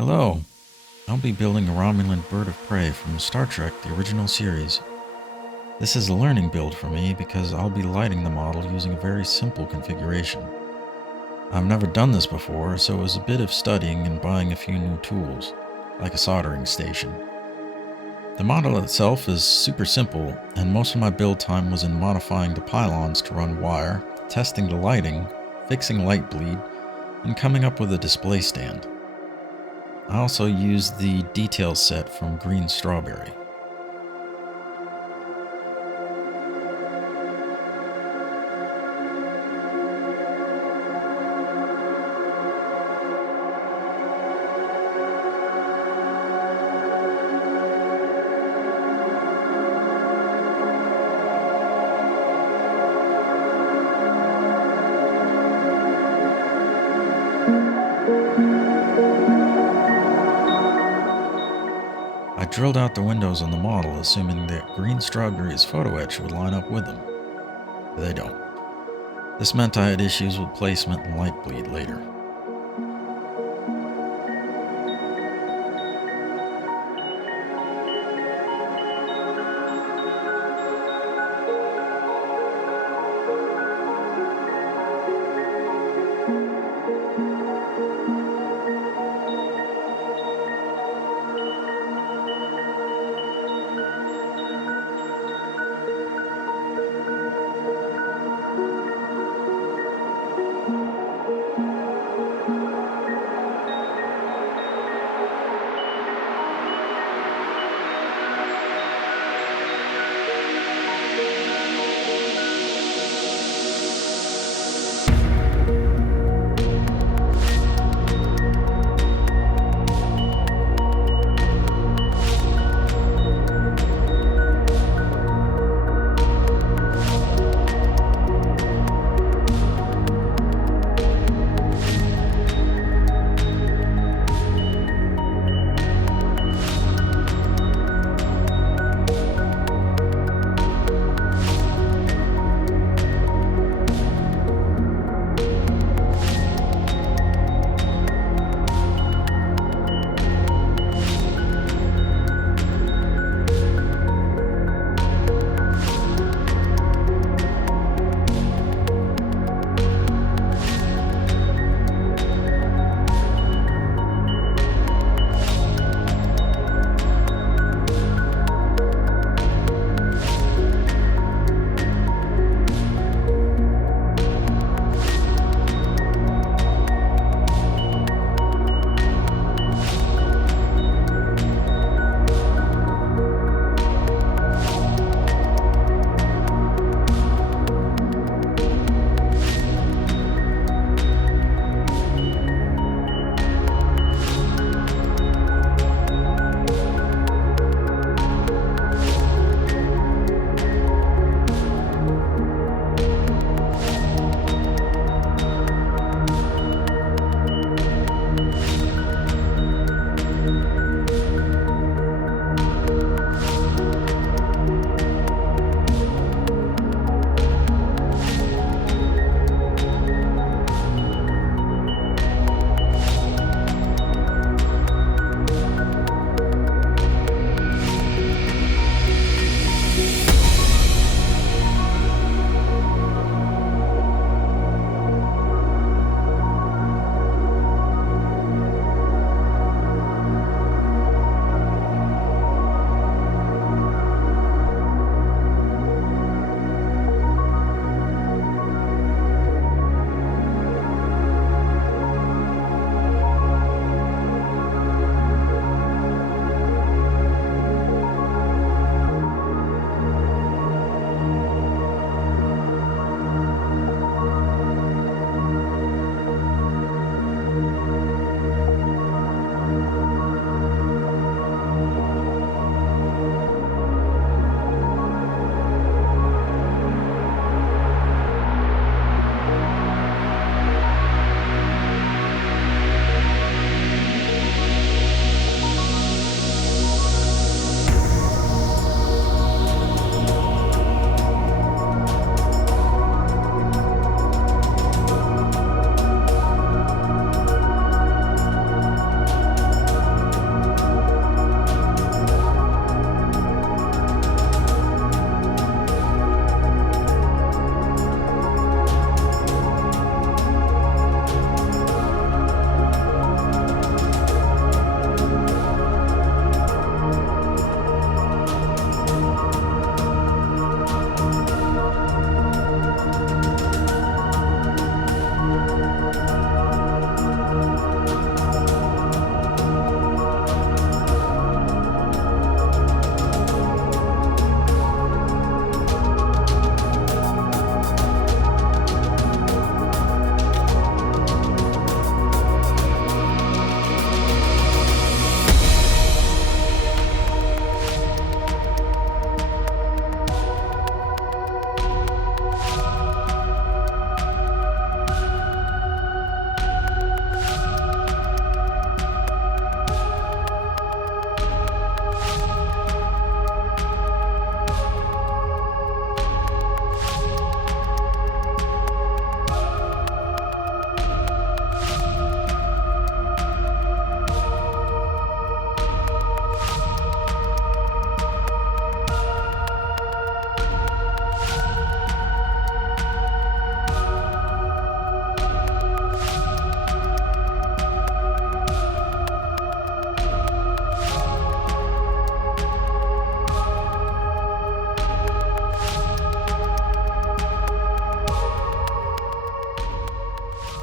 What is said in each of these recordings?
Hello, I'll be building a Romulan Bird of Prey from Star Trek, the original series. This is a learning build for me because I'll be lighting the model using a very simple configuration. I've never done this before, so it was a bit of studying and buying a few new tools, like a soldering station. The model itself is super simple, and most of my build time was in modifying the pylons to run wire, testing the lighting, fixing light bleed, and coming up with a display stand. I also used the Decals set from Greenstrawberry. I drilled out the windows on the model, assuming that Greenstrawberry's photo etch would line up with them. They don't. This meant I had issues with placement and light bleed later.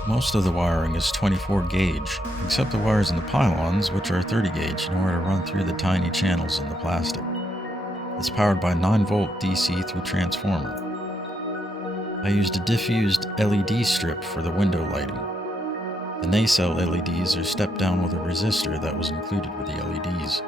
Most of the wiring is 24 gauge, except the wires in the pylons, which are 30 gauge in order to run through the tiny channels in the plastic. It's powered by 9-volt DC through transformer. I used a diffused LED strip for the window lighting. The nacelle LEDs are stepped down with a resistor that was included with the LEDs.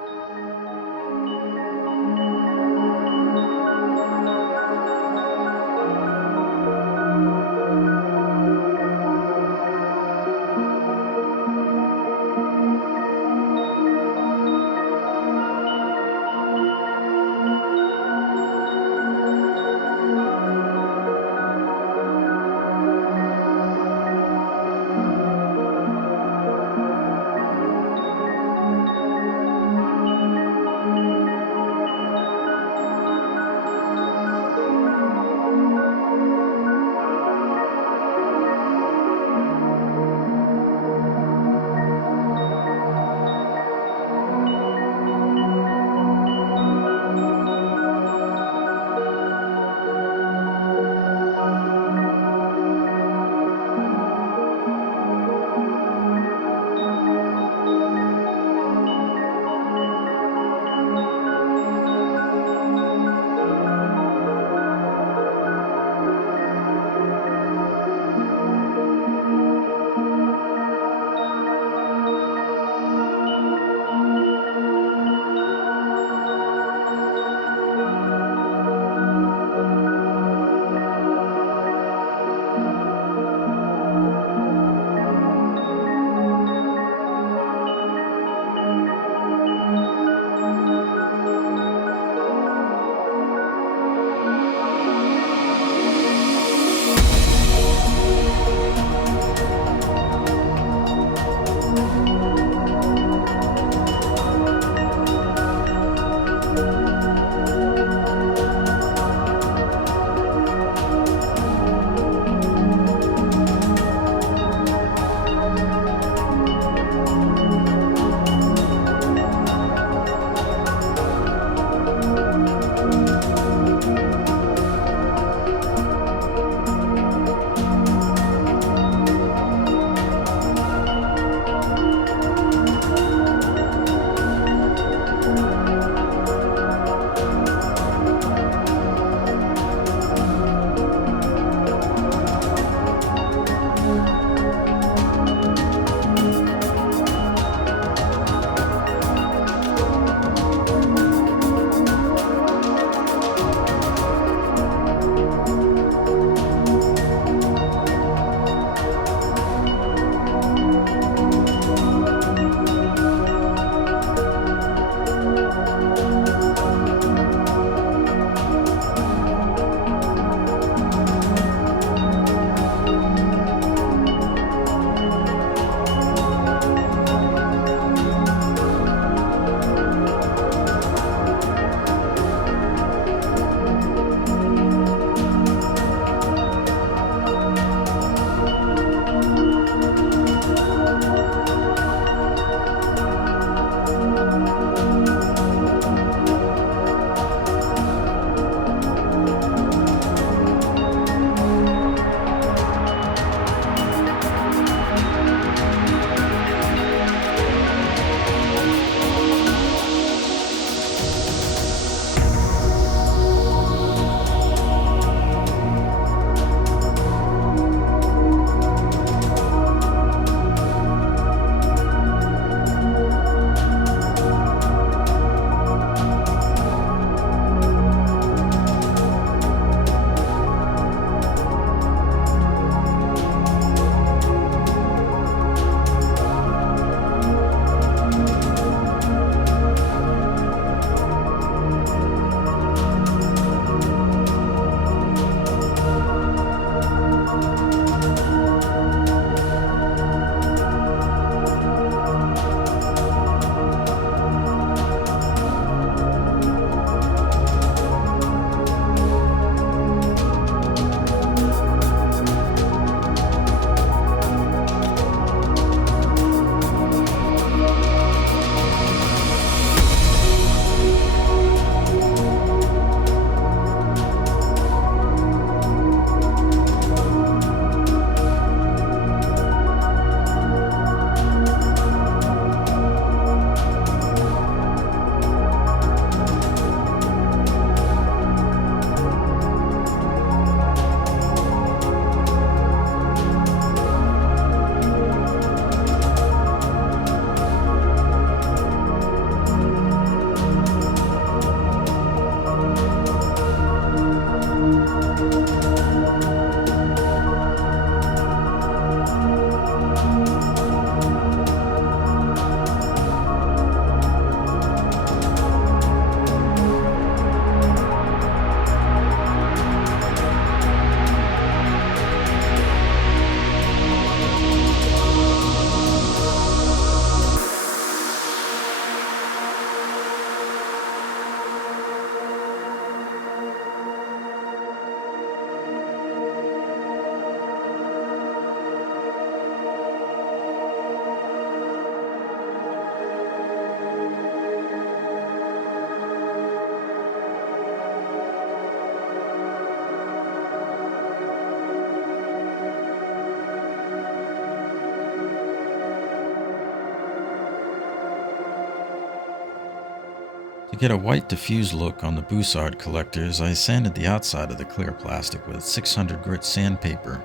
get a white diffused look on the Bussard collectors, I sanded the outside of the clear plastic with 600 grit sandpaper,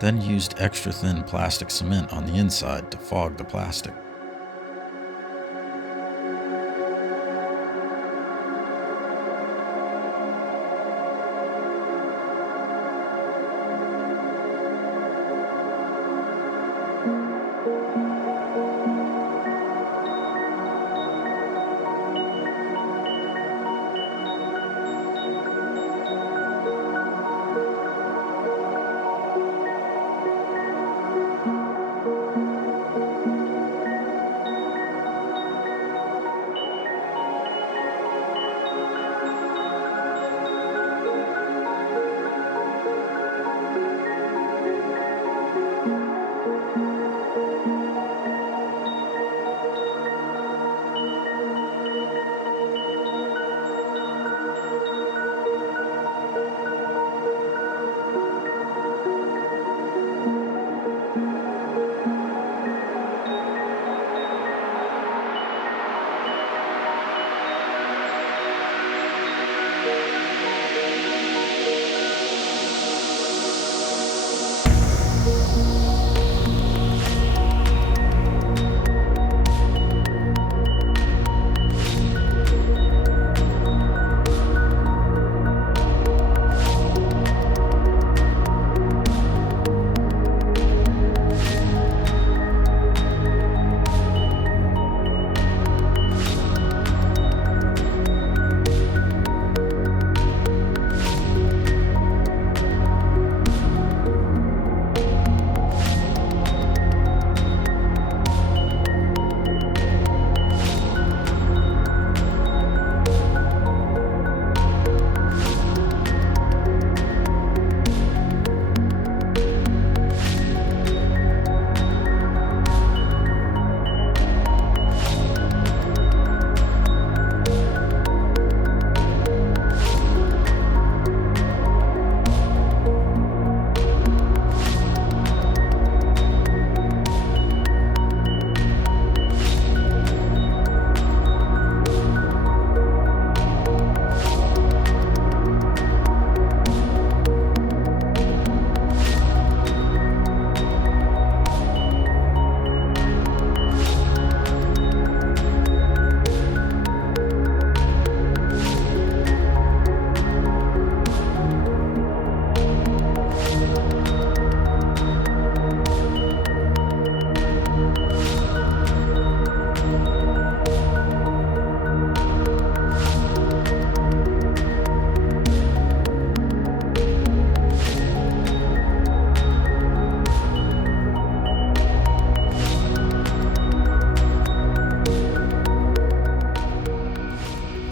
then used extra thin plastic cement on the inside to fog the plastic.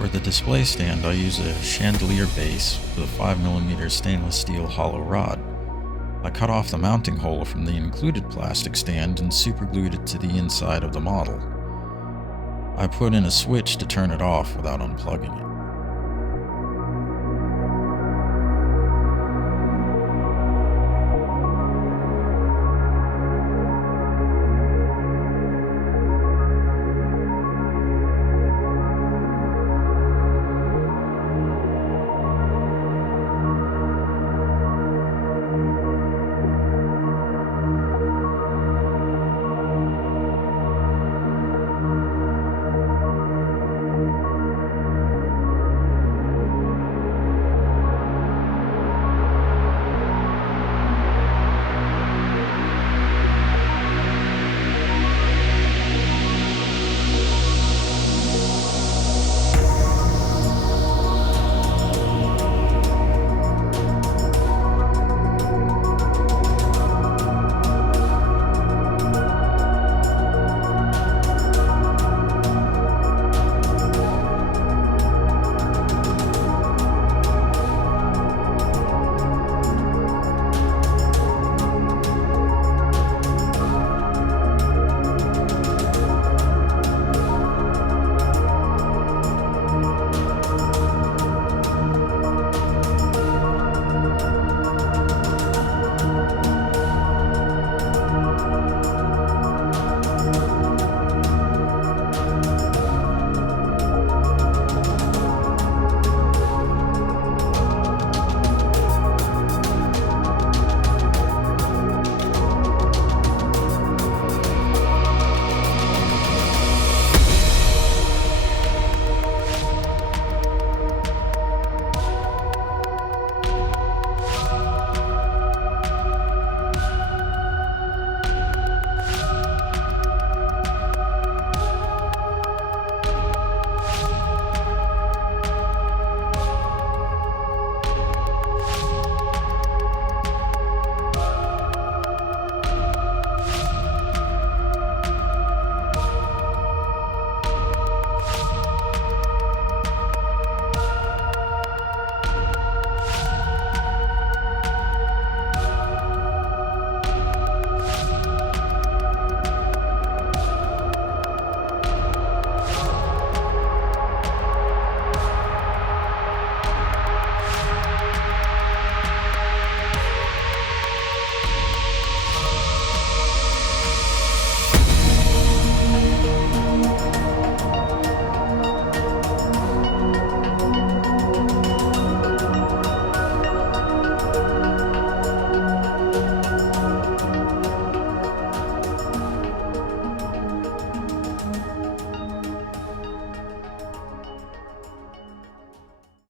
For the display stand, I use a chandelier base with a 5mm stainless steel hollow rod. I cut off the mounting hole from the included plastic stand and superglued it to the inside of the model. I put in a switch to turn it off without unplugging it.